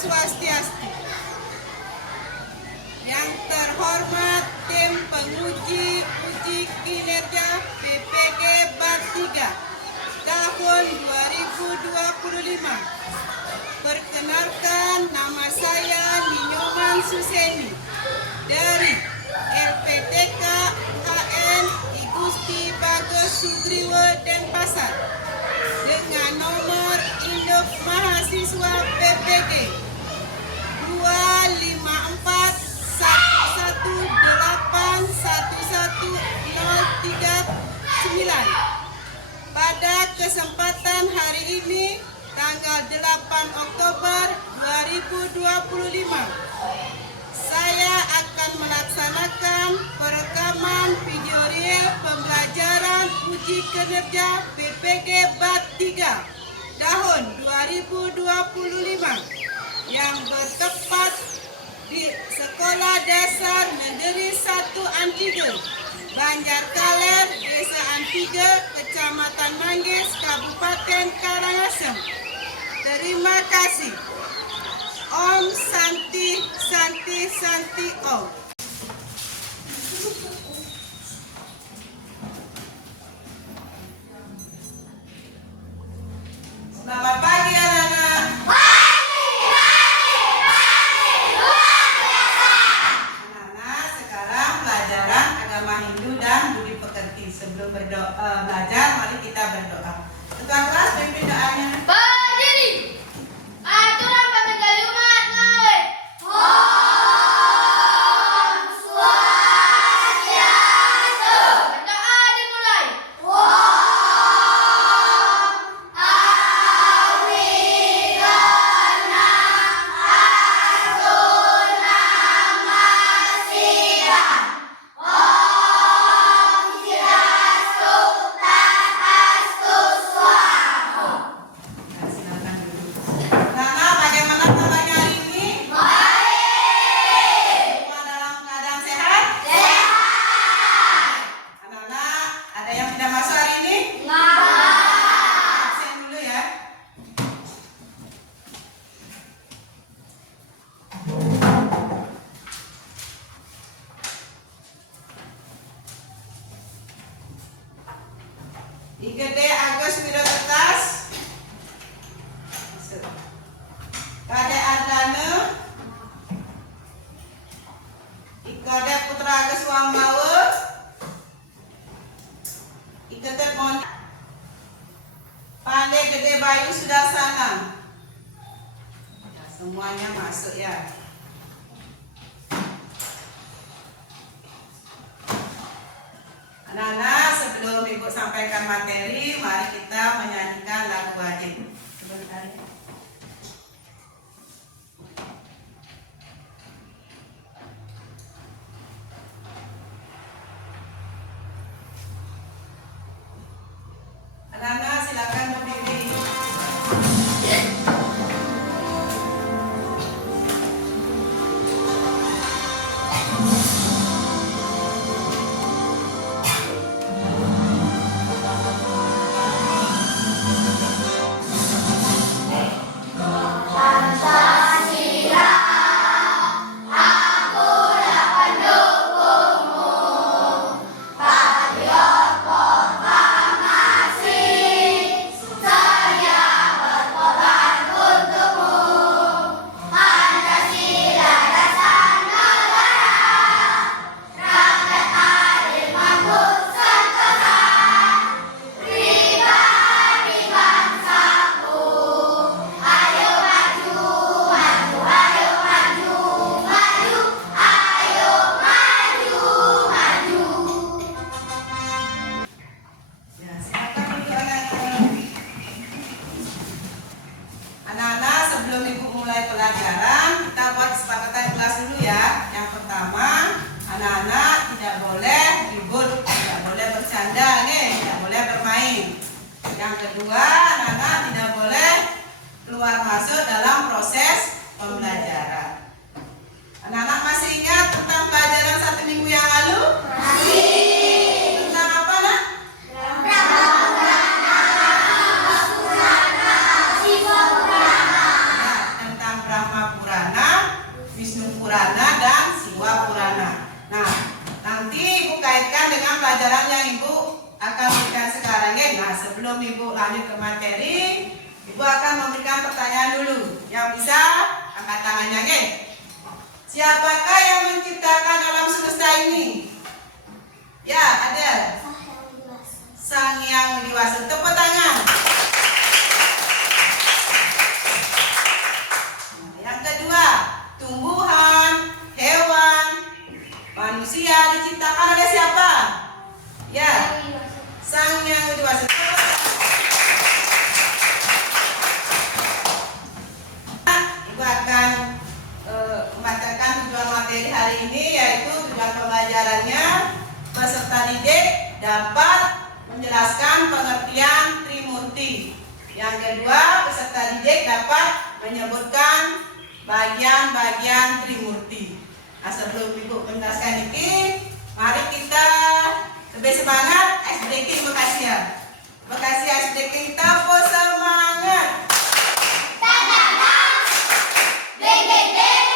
Swastiastu. Yang terhormat tim penguji uji kinerja PPG Bab 3 tahun 2025. Perkenalkan, nama saya Ninyoman Suseni dari LPTK UKN I Gusti Bagus Sugriwo Denpasar dengan nomor induk mahasiswa PPG 254111139. Pada kesempatan hari ini tanggal 8 Oktober 2025, saya akan melaksanakan perekaman video real pembelajaran uji kinerja PPG Bab 3 tahun 2025 yang bertempat di Sekolah Dasar Negeri 1 Antiga, Banjarkaler, Desa Antiga, Kecamatan Manggis, Kabupaten Karangasem. Terima kasih. Om Santi Santi Santi Om. Selamat pagi anak-anak. Anak-anak, sekarang pelajaran agama Hindu dan budi pekerti. Sebelum belajar, mari kita berdoa. Ketua kelas pimpin doanya. Berdiri. Aturan pemegali umat ngawe. Om Swastiastu. Berdoa dimulai. Om Awigana Asunamasihan. Om Swastiastu Tahastu Swaha. Silakan duduk. Nana, bagaimana kabarnya hari ini? Baik. Semua dalam keadaan sehat? Sehat. Anak-anak, ada yang tidak masuk hari ini? Enggak. Absen dulu ya. IGD Agus Wirotetas. Masuk. Kade Ardana. Ikode Putra Agus Wamawa. Ikode Mon. Pandai Gede Bayu Sudarsana. Ya, semuanya masuk ya. Anak-anak, sebelum Ibu sampaikan materi, mari kita menyanyikan lagu wajib. Sebentar ya. Anak-anak, silakan berdiri. Ya, silakan duduk anak-anak. Anak-anak, sebelum Ibu mulai pelajaran, kita buat kesepakatan kelas dulu ya. Yang pertama, anak-anak tidak boleh ribut, tidak boleh bercanda, tidak boleh bermain. Yang kedua, anak-anak tidak boleh keluar masuk dalam proses pembelajaran. Anak-anak masih ingat tentang pelajaran 1 minggu yang lalu? Masih. Tentang apa, nak? Ya, tentang Brahma Ibu akan memberikan pertanyaan dulu. Yang bisa angkat tangannya, oke? Siapakah yang menciptakan alam semesta ini? Ya, ada. Sang Yang Widi Wasa. Tepuk tangan. Nah, yang kedua, tumbuhan, hewan, manusia diciptakan oleh siapa? Ya, Sang Yang Widi Wasa. Ibu akan membacakan tujuan materi hari ini, yaitu tujuan pembelajarannya peserta didik dapat menjelaskan pengertian Trimurti. Yang kedua, peserta didik dapat menyebutkan bagian-bagian Trimurti. Nah, sebelum Ibu menjelaskan ini, mari kita lebih semangat ice breaking Bekasi ya. Bekasi ice breaking, tepuk semangat. Deng deng deng,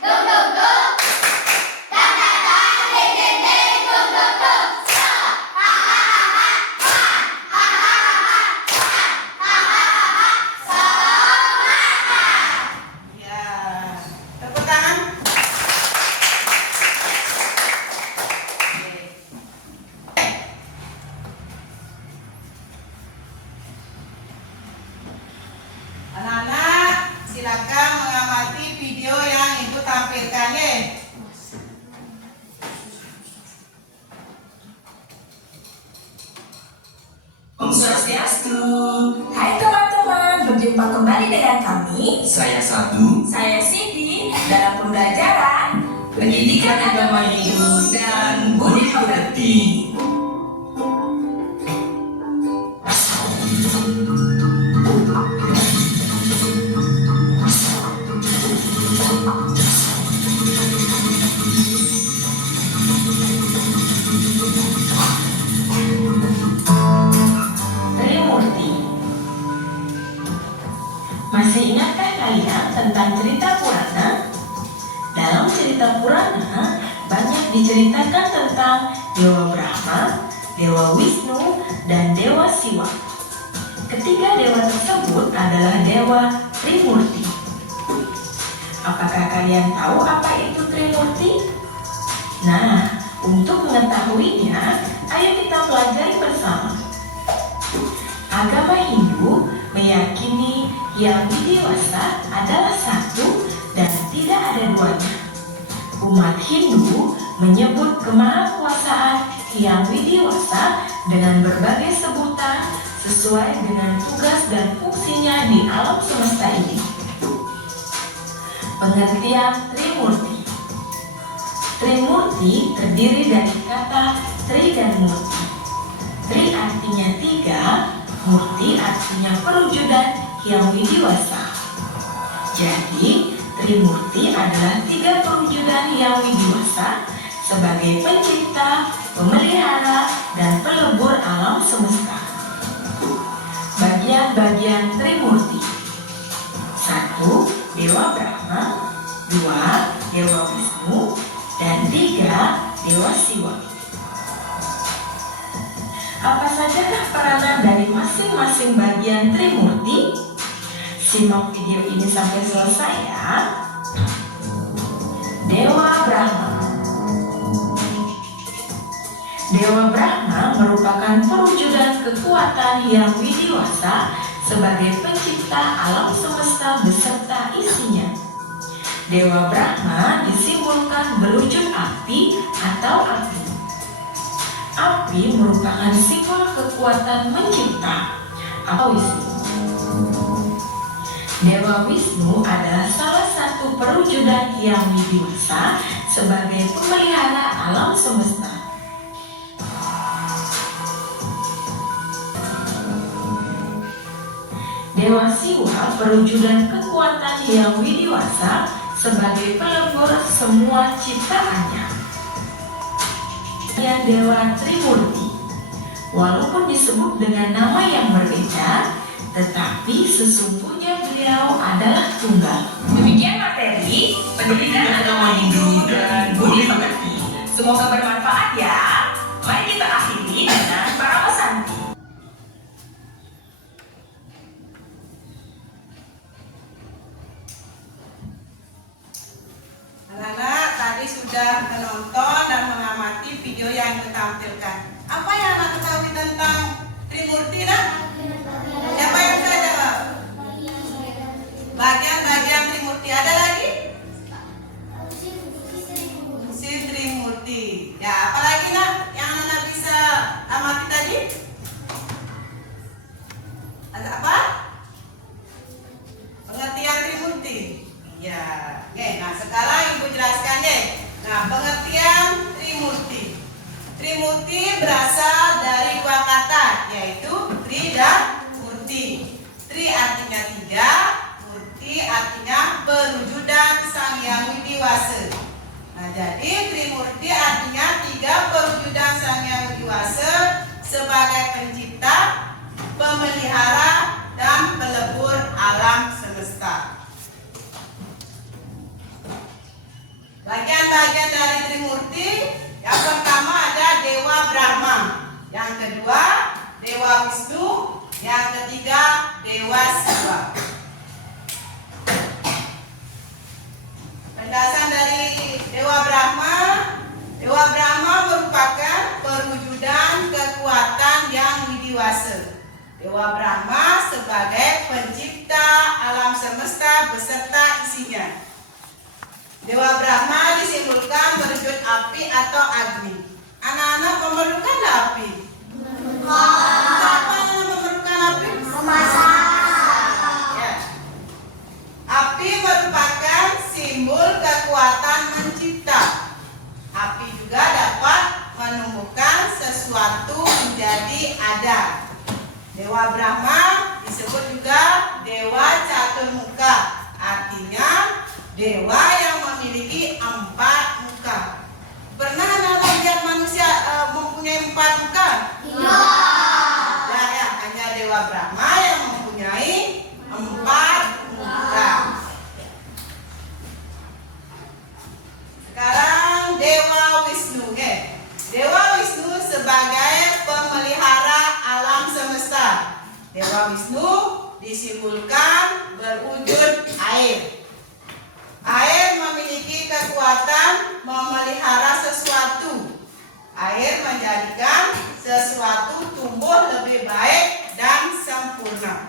dong dong dong, dang dang dang, deng deng deng, dong dong dong. Ya, tepuk tangan. Anak-anak, silakan mengamati video yang Ibu tampilkan ya. Om Swastiastu. Hai teman-teman, berjumpa kembali dengan kami. Saya Sadu. Saya Siti dalam pembelajaran Pendidikan Agama Hindu dan Budi Pekerti. Trimurti. Masih ingatkah kalian tentang cerita Purana? Dalam cerita Purana banyak diceritakan tentang Dewa Brahma, Dewa Wisnu, dan Dewa Siwa. Ketiga dewa tersebut adalah Dewa Trimurti. Apakah kalian tahu apa itu Trimurti? Nah, untuk mengetahuinya, ayo kita pelajari bersama. Agama Hindu meyakini Yang Widi Wasa adalah satu dan tidak ada duanya. Umat Hindu menyebut kemahakuasaan Yang Widi Wasa dengan berbagai sebutan sesuai dengan tugas dan fungsinya di alam semesta ini. Pengertian Trimurti. Trimurti terdiri dari kata Tri dan Murti. Tri artinya tiga, Murti artinya perwujudan Yang Widi Wasa. Jadi, Trimurti adalah tiga perwujudan Yang Widi Wasa sebagai pencipta, pemelihara, dan pelebur alam semesta. Bagian-bagian Trimurti. 1. Dewa Brahma, 2. Dewa Wisnu, dan 3. Dewa Siwa. Apa sajakah peranan dari masing-masing bagian Trimurti? Simak video ini sampai selesai ya. Dewa Brahma. Dewa Brahma merupakan perwujudan kekuatan Yang Widi Wasa sebagai pencipta alam semesta beserta isinya. Dewa Brahma disimbolkan berwujud api atau api. Api merupakan simbol kekuatan mencipta atau Wisnu. Dewa Wisnu adalah salah satu perwujudan Yang Widi Wasa sebagai pemelihara alam semesta. Dewa Siwa perwujudan kekuatan Yang Widi Wasa sebagai pelebur semua ciptaannya. Yang Dewa Trimurti, walaupun disebut dengan nama yang berbeda, tetapi sesungguhnya beliau adalah tunggal. Demikian materi pendidikan agama Hindu dan Budi Pekerti. Semoga bermanfaat ya. Mari kita akhiri dengan para pesanti. sudah menonton dan mengamati video yang ditampilkan. Apa yang anak ketahui tentang Trimurti, nak? Siapa yang bisa jawab? Bagian-bagian Trimurti. Ada lagi? Si Trimurti. Ya, apa lagi, nak? Yang anak bisa amati tadi? Ada apa? Pengertian Trimurti. Ya, oke. Nah sekarang ibu jelaskan deh. Nah, pengertian Trimurti. Trimurti berasal dari dua kata, yaitu Tri dan Murti. Tri artinya tiga, Murti artinya perwujudan Sang Hyang Widiwasa. Nah, jadi Trimurti artinya tiga perwujudan Sang Hyang Widiwasa sebagai pencipta, pemelihara, dan pelebur alam semesta. Bagian-bagian dari Trimurti, yang pertama ada Dewa Brahma, yang kedua Dewa Wisnu, yang ketiga Dewa Siwa. Penjelasan dari Dewa Brahma merupakan perwujudan kekuatan yang widiwasa. Dewa Brahma sebagai pencipta alam semesta beserta isinya. Dewa Brahma disimbolkan berwujud api atau Agni. Anak-anak memerlukan api. Apa yang memerlukan api? Ya. Api merupakan simbol kekuatan mencipta. Api juga dapat menumbuhkan sesuatu menjadi ada. Dewa Brahma disebut juga Dewa Caturmuka, artinya dewa yang memiliki 4 muka. Pernah anak lihat manusia mempunyai 4 muka? Tidak. Ya, hanya Dewa Brahma yang mempunyai 4 muka. Sekarang Dewa Wisnu. Dewa Wisnu sebagai pemelihara alam semesta. Dewa Wisnu disimbolkan berwujud air. Air memiliki kekuatan memelihara sesuatu. Air menjadikan sesuatu tumbuh lebih baik dan sempurna.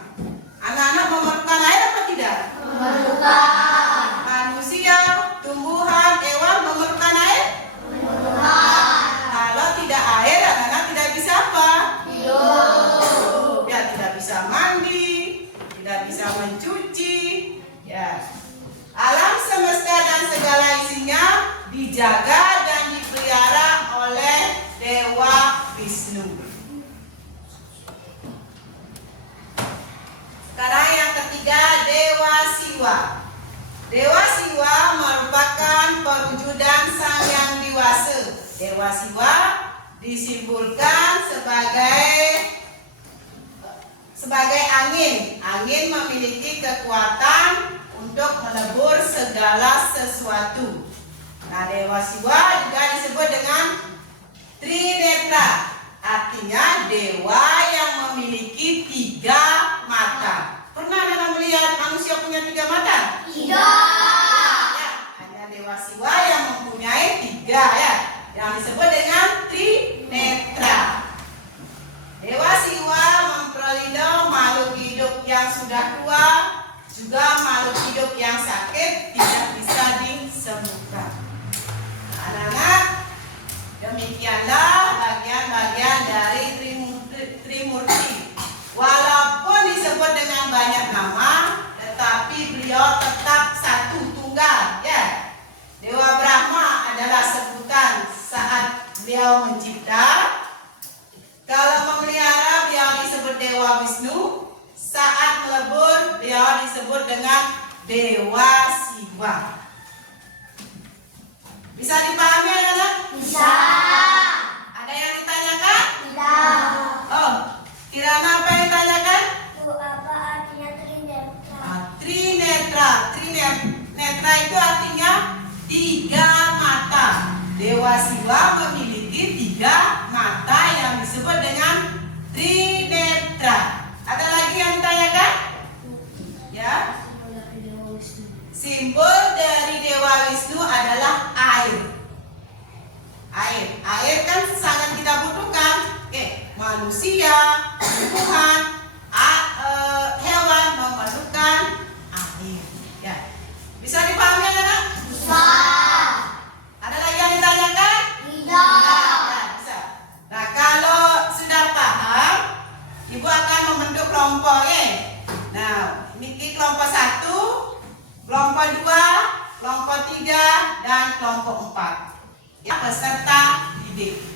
Anak-anak memerlukan air apa tidak? Memerlukan. Manusia, tumbuhan, hewan memerlukan air? Memerlukan. Kalau tidak air, anak-anak tidak bisa apa? Hidup. Ya, tidak bisa mandi, tidak bisa mencuci. Ya. Alam semesta dan segala isinya dijaga dan dipelihara oleh Dewa Wisnu. Sekarang yang ketiga, Dewa Siwa. Dewa Siwa merupakan perwujudan Sang Hyang Widiwasa. Dewa Siwa disimbolkan sebagai angin. Angin memiliki kekuatan untuk melebur segala sesuatu. Nah, Dewa Siwa juga disebut dengan Trinetra, artinya dewa yang memiliki 3 mata. Pernah anda melihat manusia punya 3 mata? Tidak. Ya, hanya Dewa Siwa yang mempunyai 3 ya, yang disebut dengan Trinetra. Dewa Siwa memperlindungi makhluk hidup yang sudah tua, juga makhluk hidup yang sakit tidak bisa disembuhkan. Nah, anak-anak, demikianlah bagian-bagian dari Trimurti. Walaupun disebut dengan banyak nama, tetapi beliau tetap satu tunggal. Ya, Dewa Brahma adalah sebutan saat beliau mencipta. Kalau memelihara, beliau disebut Dewa Wisnu. Saat melebur, beliau disebut dengan Dewa Siwa. Bisa dipahami anak-anak? Bisa. Ada yang ditanyakan? Tidak. Oh, kirana apa yang ditanyakan? Itu apa artinya Trinetra? Trinetra. Trinetra itu artinya 3 mata. Dewa Siwa memiliki 3 mata yang disebut dengan Trinetra. Ada lagi yang ditanyakan? Ya. Simbol dari Dewa Wisnu adalah air. air kan sangat kita butuhkan. Manusia, tumbuhan, hewan memerlukan air. Ya. Bisa dipahami anak-anak? Bisa. Ada lagi yang ditanyakan? Tidak. Ya, bisa. Nah, kalau sudah paham, Ibu akan membentuk kelompok. Nah, ini kelompok 1, kelompok 2, kelompok 3, dan kelompok 4. Ya, peserta didik.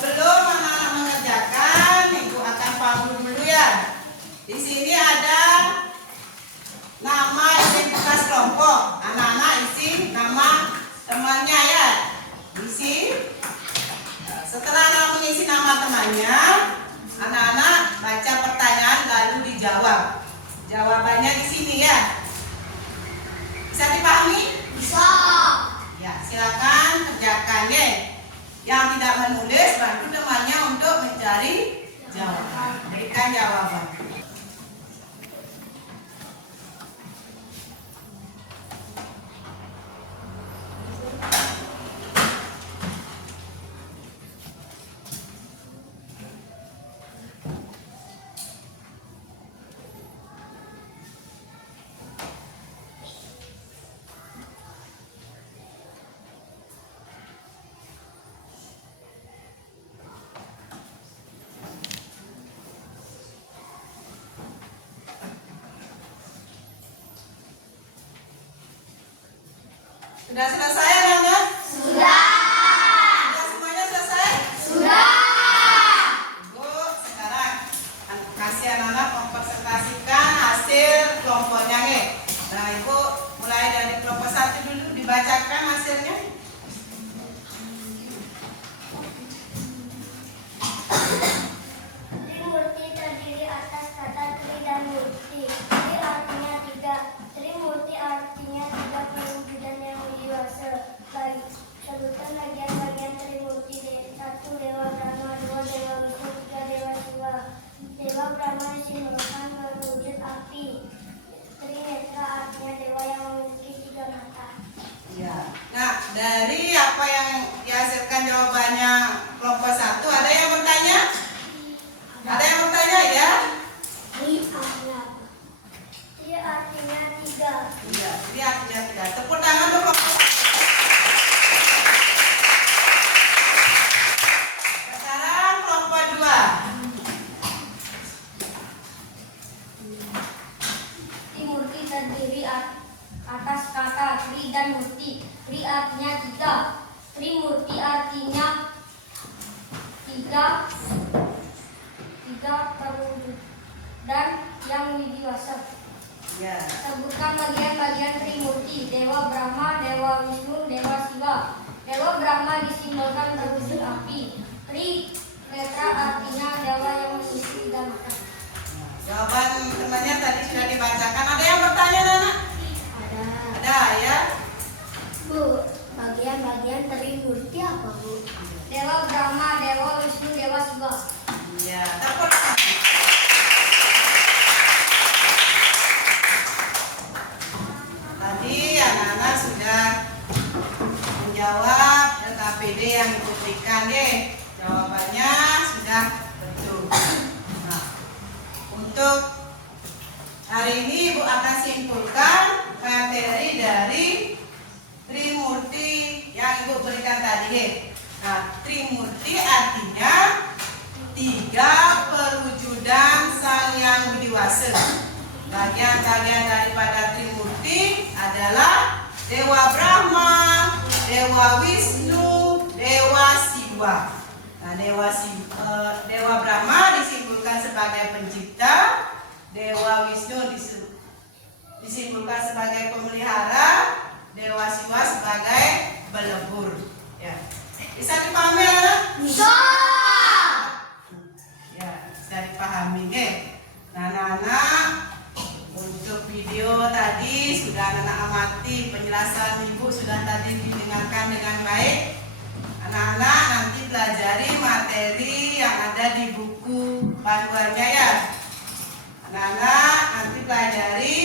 Sebelum anak-anak mengerjakan, Ibu akan panggil dulu ya. Di sini ada nama identitas kelompok. Anak-anak isi nama temannya ya. Isi. Setelah anak mengisi nama temannya, anak-anak baca pertanyaan lalu dijawab. Jawabannya di sini ya. Bisa dipahami? Bisa. Ya, silakan kerjakan ya. Yang tidak menulis, bantu temannya untuk mencari jawaban. Berikan jawaban. Sudah selesai anak-anak? Sudah. Sudah semuanya selesai? Sudah. Bu, sekarang kasih anak-anak mempresentasikan hasil kelompoknya nih. Nah, Ibu mulai dari kelompok 1 dulu, dibacakan hasilnya. Trimurti terdiri atas kata tri dan murti. Tri artinya tiga. Trimurti artinya tiga perwujudan yang widiwasa. Baik, sebutkan bagian-bagian Trimurti. 1. Dewa Brahma, 2. Dewa Wisnu, 3. Dewa Siwa. Dewa Brahma disimbolkan berwujud api. Trinetra artinya dewa yang memiliki 3 mata. Ya. Nah, dari apa yang dihasilkan jawabannya kelompok 1, ada yang bertanya? Ada yang bertanya ya? Tri artinya apa? Tri artinya tiga. Iya, ini artinya 3. Tepuk tangan untuk kelompok 1. Sekarang kelompok 2. Trimurti terdiri atas kata tri dan murti. Tri artinya tiga. Trimurti artinya tiga perwujudan yang widiwasa. Ya. Sebutkan bagian-bagian Trimurti. Dewa Brahma, Dewa Wisnu, Dewa Siwa. Dewa Brahma disimbolkan berwujud api. Trinetra artinya dewa yang memiliki 3 mata. Jawaban temannya tadi sudah dibacakan. Ada yang bertanya, Nana? Ada. Ada ya? Bu, bagian-bagian Trimurti apa, Bu? Dewa Brahma, Dewa Wisnu, Dewa Siwa. Iya, tepuk tangan. Tadi anak-anak sudah menjawab LKPD yang diberikan deh. Jawabannya sudah betul. Nah, untuk hari ini Ibu akan simpulkan materi dari Trimurti yang Ibu berikan tadi. Nah, Trimurti artinya 3 perwujudan Sang Yang Widiwasa. Bagian-bagian daripada Trimurti adalah Dewa Brahma, Dewa Wisnu, Dewa Siwa. Nah, Dewa Brahma disimpulkan sebagai pencipta, Dewa Wisnu disimpulkan sebagai pemelihara, Dewa Siwa sebagai pelebur. Ya. Bisa dipahami ya? tadi sudah anak-anak amati, penjelasan Ibu sudah tadi didengarkan dengan baik. Anak-anak nanti pelajari materi yang ada di buku panduannya ya. Anak-anak nanti pelajari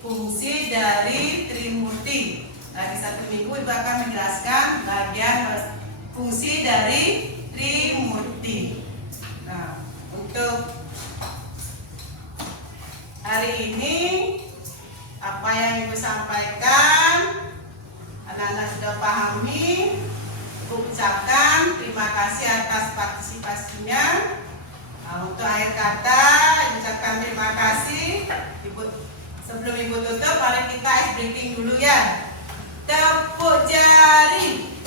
fungsi dari Trimurti. Lagi 1 minggu Ibu akan menjelaskan bagian fungsi dari Trimurti. Nah, untuk hari ini apa yang Ibu sampaikan anak-anak sudah pahami. Ibu ucapkan terima kasih atas partisipasinya. Nah, untuk akhir kata Ibu ucapkan terima kasih. Sebelum Ibu tutup, mari kita ice breaking dulu ya. Tepuk jari.